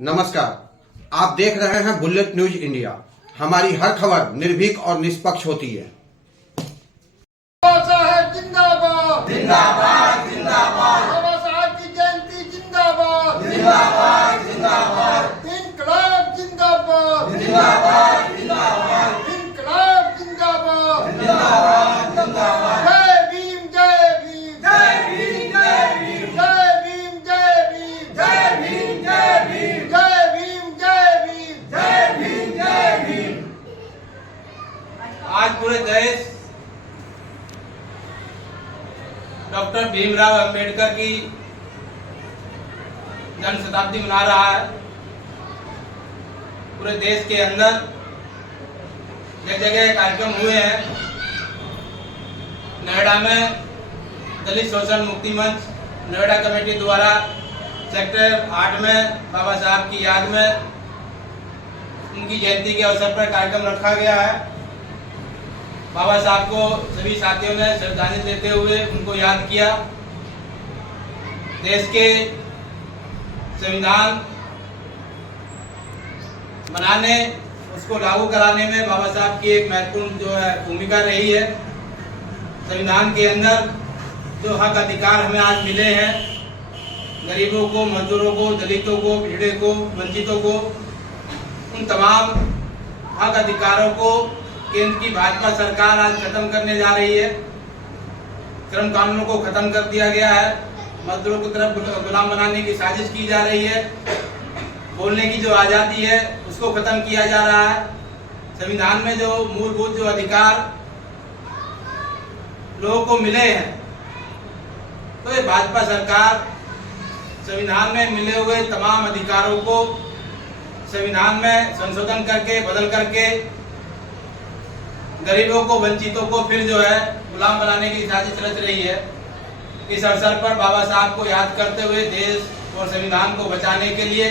नमस्कार, आप देख रहे हैं बुलेट न्यूज इंडिया। हमारी हर खबर निर्भीक और निष्पक्ष होती है। बाबा साहेब जिंदाबाद जिंदाबाद जिंदाबाद बाबा साहेब की जयंती जिंदाबाद जिंदाबाद जिंदाबाद इनकलाब जिंदाबाद जिंदाबाद जिंदाबाद इनकलाब जिंदाबाद जिंदाबाद जिंदाबाद जय भीम जय भीम जय भीम जय भीम जय भीम जय भीम जय भीम जय भीम जय भीम जय भीम जय भीम जय भीम। आज पूरे देश डॉक्टर भीमराव अंबेडकर की जन्म शताब्दी मना रहा है। पूरे देश के अंदर जगह जगह कार्यक्रम हुए हैं। नोएडा में दलित शोषण मुक्ति मंच नोएडा कमेटी द्वारा सेक्टर 8 में बाबा साहब की याद में उनकी जयंती के अवसर पर कार्यक्रम रखा गया है। बाबा साहब को सभी साथियों ने श्रद्धांजलि देते हुए उनको याद किया। देश के संविधान बनाने उसको लागू कराने में बाबा साहब की एक महत्वपूर्ण भूमिका रही है। संविधान के अंदर जो हक अधिकार हमें आज मिले हैं, गरीबों को, मजदूरों को, दलितों को, पिछड़े को, वंचितों को, उन तमाम हक अधिकारों को केंद्र की भाजपा सरकार आज खत्म करने जा रही है। श्रम कानूनों को खत्म कर दिया गया है। मजदूरों की तरफ गुलाम बनाने की साजिश की जा रही है। बोलने की जो आजादी है उसको खत्म किया जा रहा है। संविधान में जो मूलभूत जो अधिकार लोगों को मिले हैं, तो ये भाजपा सरकार संविधान में मिले हुए तमाम अधिकारों को संविधान में संशोधन करके, बदल करके गरीबों को, वंचितों को फिर जो है गुलाम बनाने की साजिश रच रही है। इस अवसर पर बाबा साहब को याद करते हुए देश और संविधान को बचाने के लिए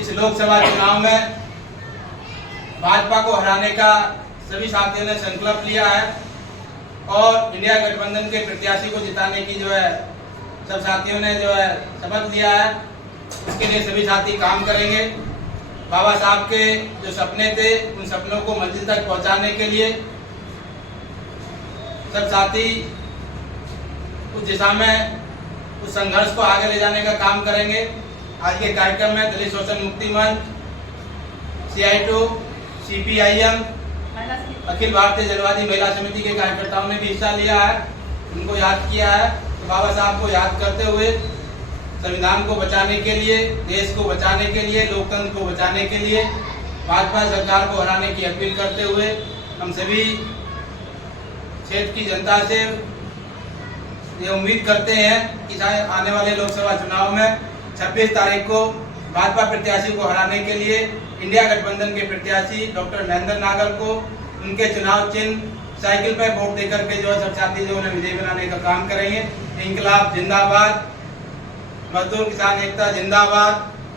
इस लोकसभा चुनाव में भाजपा को हराने का सभी साथियों ने संकल्प लिया है और इंडिया गठबंधन के प्रत्याशी को जिताने की जो है सब साथियों ने जो है शपथ लिया है। इसके लिए सभी साथी काम करेंगे। बाबा साहब के जो सपने थे उन सपनों को मंजिल तक पहुंचाने के लिए सब साथी उस दिशा में उस संघर्ष को आगे ले जाने का काम करेंगे। आज के कार्यक्रम में दलित शोषण मुक्ति मंच, CI2, CPIM, अखिल भारतीय जनवादी महिला समिति के कार्यकर्ताओं ने भी हिस्सा लिया है, उनको याद किया है। तो बाबा साहब को याद करते हुए संविधान को बचाने के लिए, देश को बचाने के लिए, लोकतंत्र को बचाने के लिए भाजपा सरकार को हराने की अपील करते हुए हम सभी क्षेत्र की जनता से ये उम्मीद करते हैं कि आने वाले लोकसभा चुनाव में 26 तारीख को भाजपा प्रत्याशी को हराने के लिए इंडिया गठबंधन के प्रत्याशी डॉक्टर महेंद्र नागर को उनके चुनाव चिन्ह साइकिल पर वोट देकर के जो है सब साथी जो उन्हें विजयी बनाने का काम करेंगे। इंकलाब जिंदाबाद, मजदूर किसान एकता जिंदाबाद।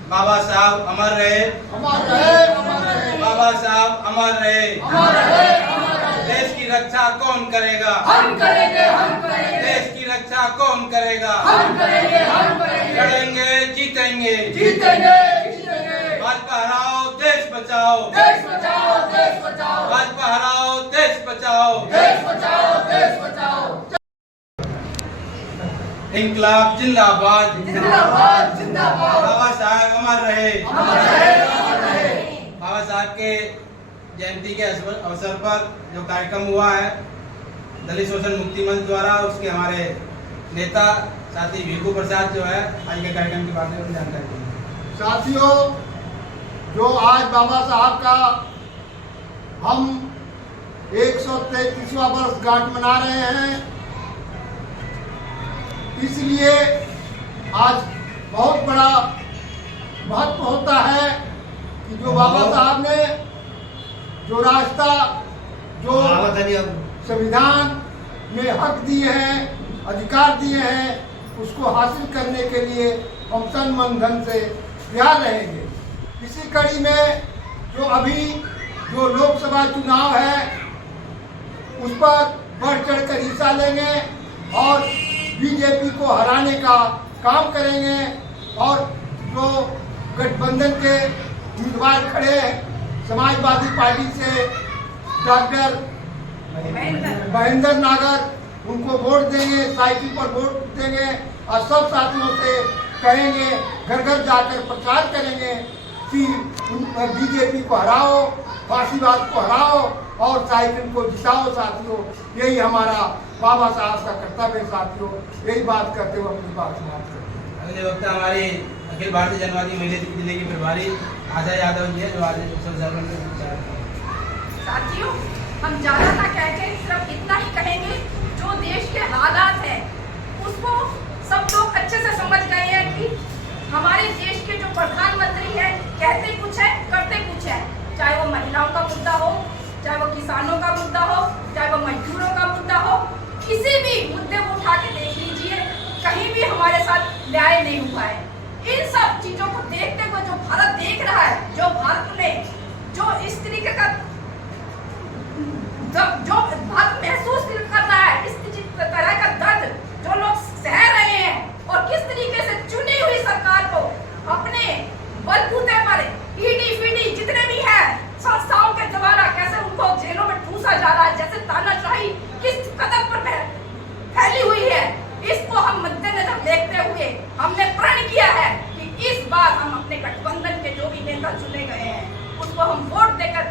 बाबा साहब अमर रहे, अमर रहे, अमर रहे। बाबा साहब अमर रहे, अमर रहे, अमर रहे। देश की रक्षा कौन करेगा? हम करेंगे, हम करेंगे। देश की रक्षा कौन करेगा? हम करेंगे, हम करेंगे। लड़ेंगे, जीतेंगे, जीतेंगे, जीतेंगे। भाजपा हराओ, देश बचाओ, देश बचाओ, देश बचाओ। भाजपा हराओ, देश बचाओ, देश बचाओ, देश बचाओ। इंकलाब जिंदाबाद, जिंदाबाद, जिंदाबाद। बाबा साहब अमर रहे, अमर रहे, अमर रहे। बाबा साहब के जयंती के अवसर पर जो कार्यक्रम हुआ है दलित शोषण मुक्ति मंच द्वारा, उसके हमारे नेता साथी भिकू प्रसाद जो है आज के कार्यक्रम के बारे में जानकारी देंगे। साथियों, जो आज बाबा साहब का हम 133वां वर्षगांठ मना रहे हैं, इसलिए आज बहुत बड़ा महत्व होता है कि जो बाबा साहब ने जो रास्ता, जो संविधान में हक दिए हैं, अधिकार दिए हैं, उसको हासिल करने के लिए हम तन मन धन से तैयार रहेंगे। इसी कड़ी में जो अभी जो लोकसभा चुनाव है उस पर बढ़ चढ़कर हिस्सा लेंगे और बीजेपी को हराने का काम करेंगे और जो गठबंधन के उम्मीदवार खड़े हैं। समाजवादी पार्टी से डॉक्टर महेंद्र नागर, उनको वोट देंगे, साइकिल पर वोट देंगे और सब साथियों से कहेंगे, घर घर जाकर प्रचार करेंगे कि बीजेपी को हराओ, फांसीवाद को हराओ और साइकिल को जिताओ साथियों। यही हमारा बाबा साहब का कर्तव्य है साथियों। यही बात करते हुए अपनी बात समाप्त करते हैं। अगले वक्त हमारी अखिल भारतीय जनवादी महिला जिले की प्रभारी आशा यादव जी है, जो आज साथियों, हम ज्यादा ना कह के सिर्फ इतना ही कहेंगे, जो देश के हालात हैं उसको सब लोग अच्छे से समझ गए हैं कि हमारे देश के जो प्रधानमंत्री हैं कहते कुछ है करते कुछ है। चाहे वो महिलाओं का मुद्दा हो, चाहे वो किसानों का मुद्दा हो, चाहे वो मजदूरों का मुद्दा हो, किसी भी मुद्दे को उठा के देख लीजिए, कहीं भी हमारे साथ न्याय नहीं हुआ है। इन सब चीजों को देखते हुए जो भारत देख रहा है, जो भारत में जो इस तरीके का जो भारत महसूस कर रहा है, इस तरह का दर्द जो लोग सह रहे हैं और किस तरीके से चुनी हुई सरकार को अपने बलबूते पर ईडी जितने भी हैं संस्थाओं के द्वारा कैसे उनको जेलों में ठूसा जा रहा है, जैसे तानाशाही किस कदर पर फैली हुई है, इसको हम मद्देनजर देखते हुए हमने प्रण किया है कि इस बार हम अपने गठबंधन के जो भी नेता चुने गए हैं उसको हम वोट देकर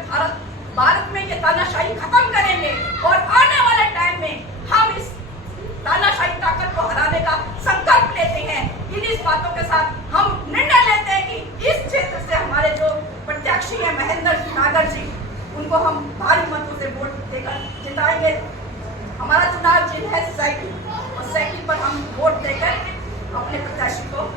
भारत में ये तानाशाही खत्म करेंगे और आने वाले टाइम में हम इस तानाशाही ताकत को हराने का संकल्प लेते हैं। इस बातों के साथ हम निर्णय लेते हैं कि इस क्षेत्र से हमारे जो प्रत्याशी हैं महेंद्र नागर जी, उनको हम भारी मतों से वोट देकर जिताएंगे। हमारा चुनाव चिन्ह है साइकिल और साइकिल पर हम वोट देकर अपने प्रत्याशी को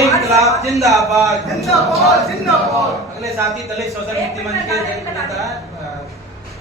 इंकलाब जिंदाबाद जिंदाबाद जिंदाबाद। अगले साथी दलित शोषण मुक्ति मंच के नेता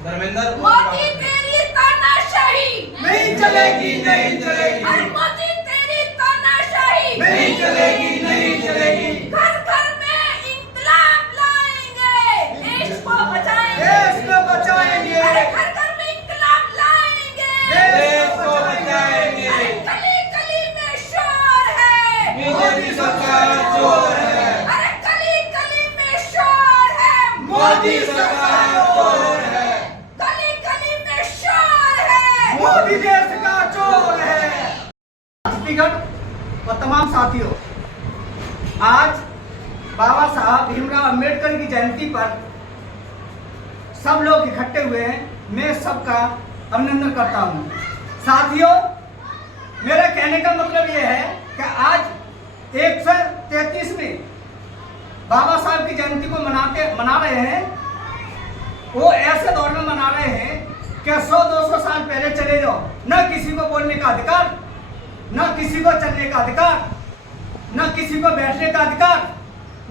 धर्मेंद्र। मोदी तेरी तानाशाही नहीं चलेगी, नहीं चलेगी, और मोदी तेरी तानाशाही नहीं चलेगी, नहीं चलेगी। घर घर में इंकलाब लाएंगे, देश को बचाएंगे, देश को बचाएंगे, अरे घर घर में इंकलाब लाएंगे, देश को बचाएंगे। अरे गली गली में शोर है, बीजेपी सरकार चोर है, अरे गली गली में शोर है, मोदी सरकार चोर है, गली गली में शोर है, मोदी देश का चोर है। स्पीकर और तमाम साथियों, आज बाबा साहब भीमराव अंबेडकर की जयंती पर सब लोग इकट्ठे हुए हैं। मैं सबका अभिनंदन करता हूं। साथियों, मेरे कहने का मतलब यह है कि आज 133 में बाबा साहब की जयंती को मना रहे हैं। वो ऐसे दौर में मना रहे हैं कि 100-200 साल पहले चले जाओ, न किसी को बोलने का अधिकार, न किसी को चलने का अधिकार, न किसी को बैठने का अधिकार,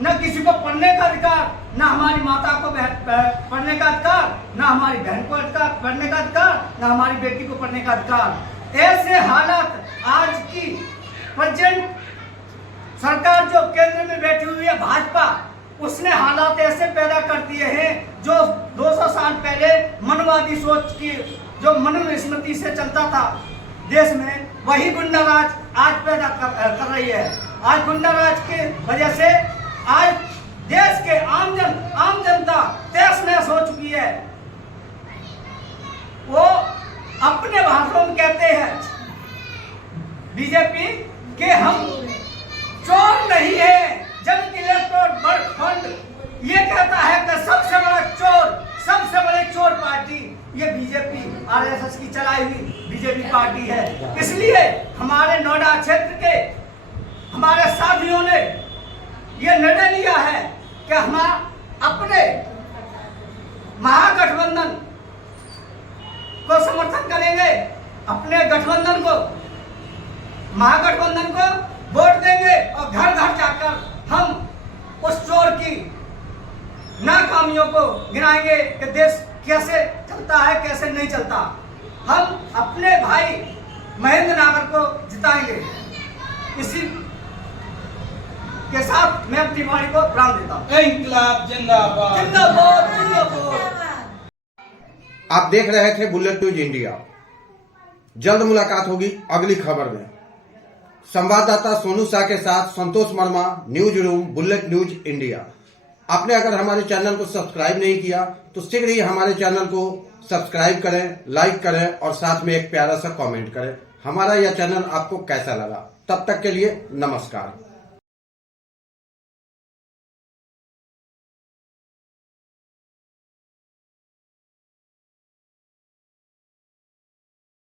न किसी को पढ़ने का अधिकार, न हमारी माता को पढ़ने का अधिकार, न हमारी बहन को पढ़ने का अधिकार, न हमारी बेटी को पढ़ने का अधिकार। ऐसे हालात आज की प्रेजेंट सरकार जो केंद्र में बैठी हुई है भाजपा, उसने हालात ऐसे पैदा कर दिए हैं जो 200 साल पहले मनवादी सोच की जो मनुस्मृति से चलता था देश में, वही गुंडाराज आज पैदा कर रही है। आज गुंडाराज की वजह से आज देश के आम जनता तहस नहस हो चुकी है। वो अपने भाषणों में कहते हैं बीजेपी के हम चोर नहीं है, जब इलेक्टोरल फंड ये कहता है कि सबसे बड़ा चोर, सबसे बड़े चोर पार्टी ये बीजेपी आरएसएस की चलाई हुई बीजेपी पार्टी है। इसलिए हमारे नोएडा क्षेत्र के हमारे साथियों ने ये निर्णय लिया है कि हम अपने महागठबंधन को समर्थन करेंगे, अपने गठबंधन को महागठबंधन को वोट देंगे और घर घर जाकर हम उस चोर की नाकामियों को गिनाएंगे कि देश कैसे चलता है, कैसे नहीं चलता। हम अपने भाई महेंद्र नागर को जिताएंगे। इसी के साथ मैं अपनी वाणी को प्राण देता हूं। इंकलाब जिंदाबाद जिंदाबाद जिंदाबाद। आप देख रहे थे बुलेट न्यूज इंडिया। जल्द मुलाकात होगी अगली खबर में। संवाददाता सोनू शाह के साथ Santosh Verma, news room, bullet news India. आपने अगर हमारे चैनल को सब्सक्राइब नहीं किया तो शीघ्र ही हमारे चैनल को सब्सक्राइब करें, लाइक करें और साथ में एक प्यारा सा कमेंट करें। हमारा यह चैनल आपको कैसा लगा? तब तक के लिए नमस्कार।